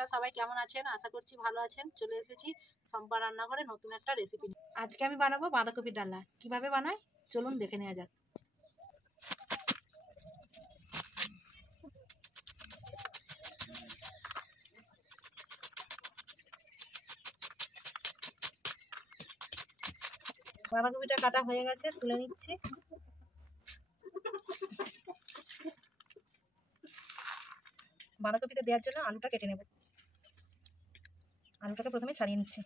আপনারা সবাই কেমন আছেন? আশা করছি ভালো আছেন। চলে এসেছি সম্পা রান্নাঘরে নতুন একটা রেসিপি নিয়ে। আজকে আমি বানাবো বাঁধাকপির ডালনা। কিভাবে বানাই চলুন দেখে নেওয়া যাক। বাঁধাকপিটা কাটা হয়ে গেছে, তুলে নিচ্ছি। বাঁধাকপিতে দেওয়ার জন্য আলুটা কেটে নেব। আলুটাকে প্রথমে ছাড়িয়ে নিচ্ছি।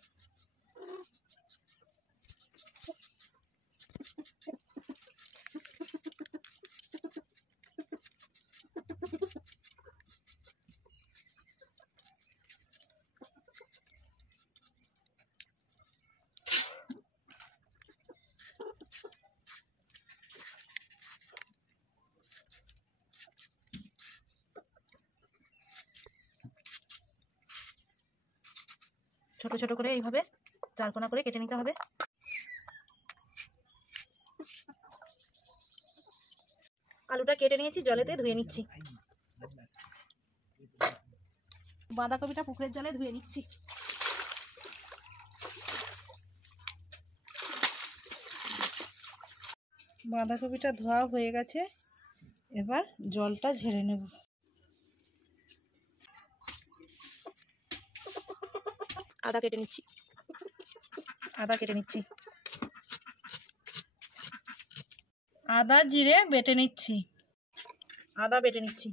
ছোট ছোট করে এইভাবে চারকোনা করে কেটে নিতে হবে। আলুটা কেটে নিয়েছি, জলেতে ধুয়ে নিচ্ছি। বাঁধাকপিটা পুকুরের জলে ধুয়ে নিচ্ছি। বাঁধাকপিটা ধোয়া হয়ে গেছে, এবার জলটা ঝেড়ে নেব। আদা কেটে নিচ্ছি। আদা জিরে বেটে নিচ্ছি। আদা বেটে নিচ্ছি।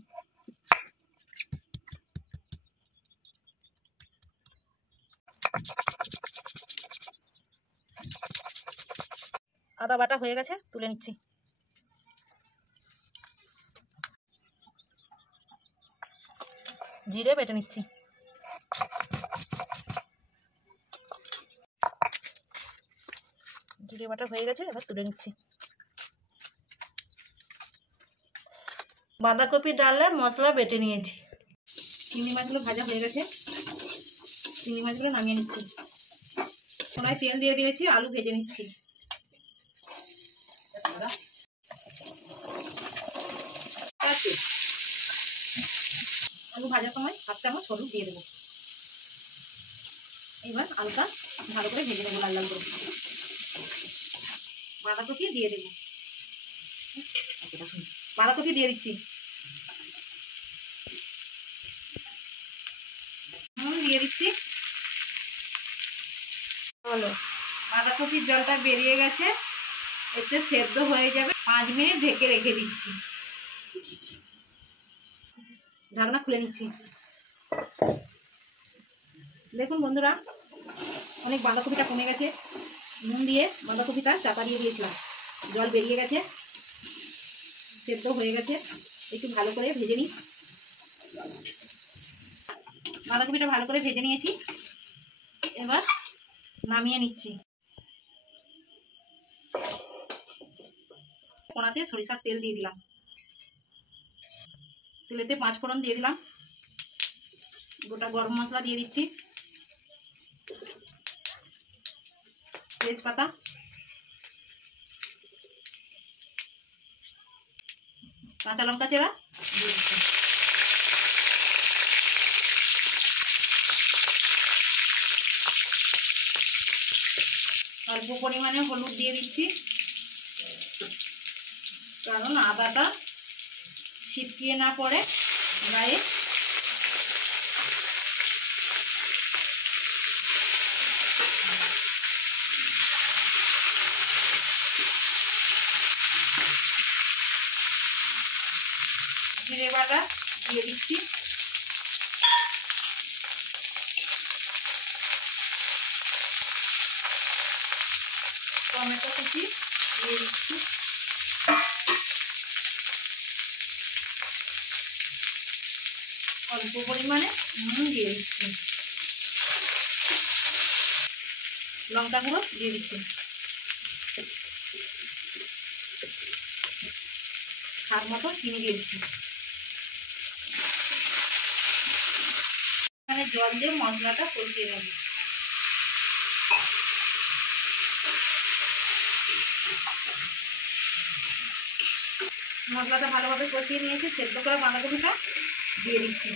আদা বাটা হয়ে গেছে, তুলে নিচ্ছি। জিরে বেটে নিচ্ছি। জিরে বাটা হয়ে গেছে, এবার তুলে নিচ্ছি। বাঁধাকপির ডালের মশলা বেটে নিয়েছি। চিংড়ি মাছগুলো ভাজা হয়ে গেছে, চিংড়ি মাছগুলো নামিয়ে নিচ্ছি। কড়াই তেল দিয়ে দিয়েছি, আলু ভেজে নিচ্ছি। আলু ভাজার সময় 1 চামচ হলুদ দিয়ে দেবো। এবার আলুটা ভালো করে ভেজে নেবো, লাল লাল করে। বাঁধাকপি দিয়ে দেবো। বাঁধাকপি দিয়ে দিচ্ছি। দিয়ে দিচ্ছি। হলো, বাঁধাকপির জলটা বেরিয়ে গেছে, এতে সেদ্ধ হয়ে যাবে। 5 মিনিট ঢেকে রেখে দিচ্ছি। ঢাকনা খুলে নিচ্ছি। দেখুন বন্ধুরা, অনেক বাঁধাকপিটা কমে গেছে। নুন দিয়ে বাঁধাকপিটা চাপা দিয়ে দিয়েছিলাম, জল বেরিয়ে গেছে, সেদ্ধ হয়ে গেছে। একটু ভালো করে ভেজে নিই। বাঁধাকপিটা ভালো করে ভেজে নিয়েছি, এবার নামিয়ে নিচ্ছি। কড়াতে সরিষার তেল দিয়ে দিলাম। তেলেতে 5 ফোড়ন দিয়ে দিলাম। গোটা গরম মশলা দিয়ে দিচ্ছি, তেজপাতা, কাঁচা লঙ্কা চেরা দিয়ে দিচ্ছি। অল্প পরিমাণে হলুদ দিয়ে দিচ্ছি, কারণ আদাটা ছিটকিয়ে না পড়ে গায়ে। জিরে বাটা দিয়ে দিচ্ছি। টমেটো কুচি দিয়ে দিচ্ছি। অল্প পরিমাণে নুন দিয়ে দিচ্ছি। লঙ্কা গুঁড়ো দিয়ে দিচ্ছি। স্বাদ মতো চিনি দিয়ে দিচ্ছি। এখানে জল দিয়ে মশলাটা কষিয়ে নেব। মশলাটা ভালোভাবে কষিয়ে নিয়েছি, সেদ্ধ করা বাঁধাকপিটা দিয়ে দিচ্ছি।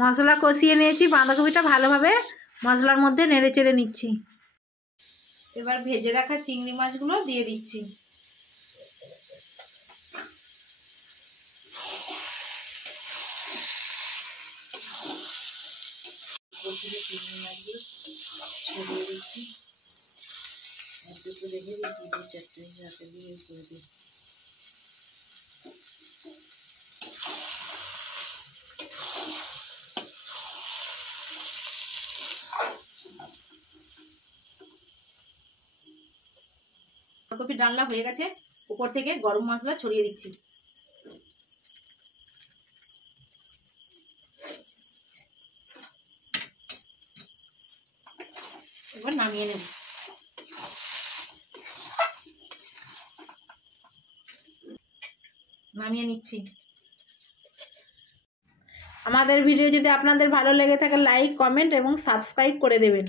মশলা কষিয়ে নিয়েছি, বাঁধাকপিটা ভালোভাবে মশলার মধ্যে নেড়ে চেড়ে নিচ্ছি। এবার ভেজে রাখা চিংড়ি মাছগুলো দিয়ে দিচ্ছি। চিংড়ি মাছগুলো ছড়িয়ে দিচ্ছি। দুটো রেখে দিচ্ছি, দু চারটে যাতে দিয়ে করে দিই। বাঁধাকপির ডালনা হয়ে গেছে, উপর থেকে গরম মশলা ছড়িয়ে দিচ্ছি। এবার নামিয়ে নেব। নামিয়ে নিচ্ছি। আমাদের ভিডিও যদি আপনাদের ভালো লেগে থাকে লাইক, কমেন্ট এবং সাবস্ক্রাইব করে দেবেন।